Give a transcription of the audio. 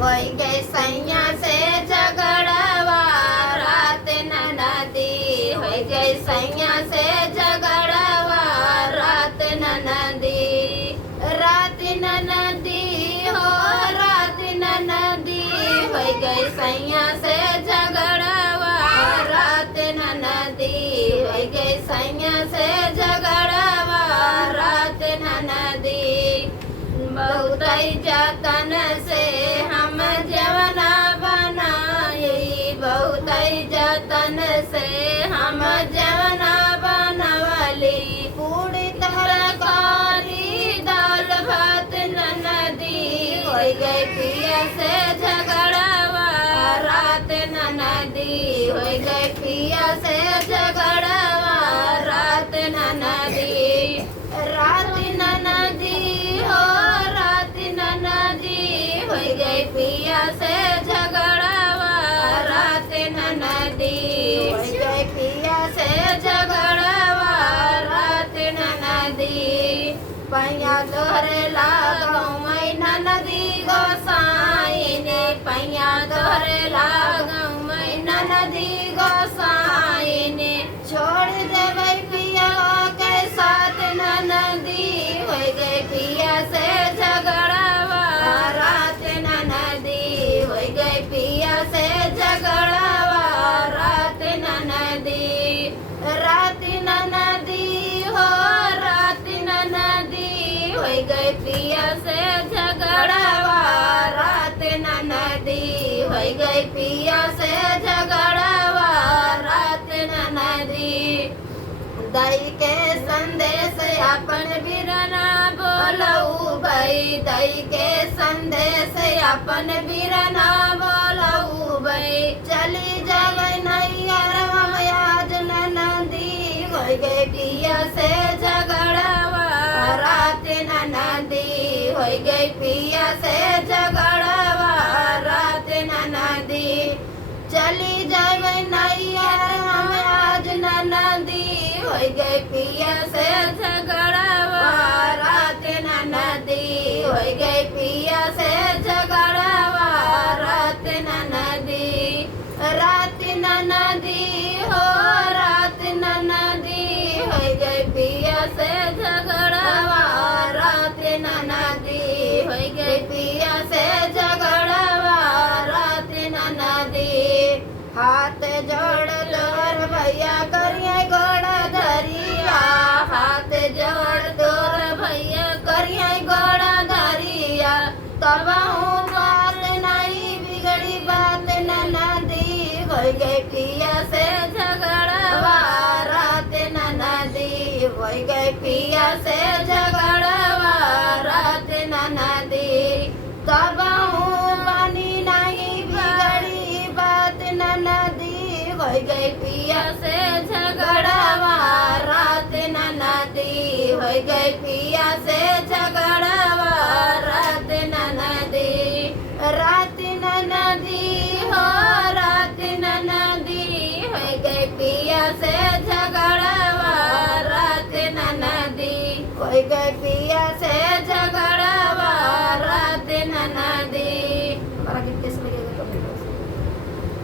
वही गई सैया से झगड़वा रात ननदी हो गई सैया से झगड़वा रात ननदी रात ननदी हो रात ननदी हो गई सैया से झगड़वा रात ननदी हो गई सैया से झगड़वा रात ननदी बहुत जतन से हम जवना बनाई बहुत जतन से हम जवना बनवली पूरी तरकारी दाल भात ननदी हो गई पिया से झगड़वा रात ननदी हो गई पिया से झगड़वा रात ननदी रात ननदी हो रात ननदी हो गई पिया से झगड़वा रात ननदी हो गई पिया से झगड़वा रात ननदी पैया तोहरे लागो मैं ननदी गोसाई ने पैया तोहरे लागो मैं ननदी गोसाई ने छोड़ देबै पिया के साथ ननदी हो गई पिया से झगड़वा रात ननदी हो गई पिया से झगड़वा रात ननदी रात ननदी हो रात ननदी हो गई पिया से झगड़वा रात ननदी हो गई पिया से झगड़वा रात ननदी दई के संदेश अपन बिरना बोलऊ भाई दई के संदेश अपन बिरना बोलऊ भाई चली जावे नैयर आज ननदी हो गई पिया से झगड़वा रात ननदी हो गई पिया से झगड़वा रात ननदी चली जावे नैयर आज ननदी हो गई पिया से झगड़वा रात ननदी हो गई पिया से झगड़वा रात ननदी रात ननदी हो रात ननदी हो गई पिया से झगड़वा रात ननदी हो गई पिया से झगड़वा रात ननदी हाथ जोड़ तोर भैया करिए गोड़ा धरिया हाथ जोड़ तोर भैया करिए गोड़ा धरिया तब बात नहीं बिगड़ी बात ननदी हो गई पिया से झगड़वा रात ननदी हो गई पिया से झगड़वा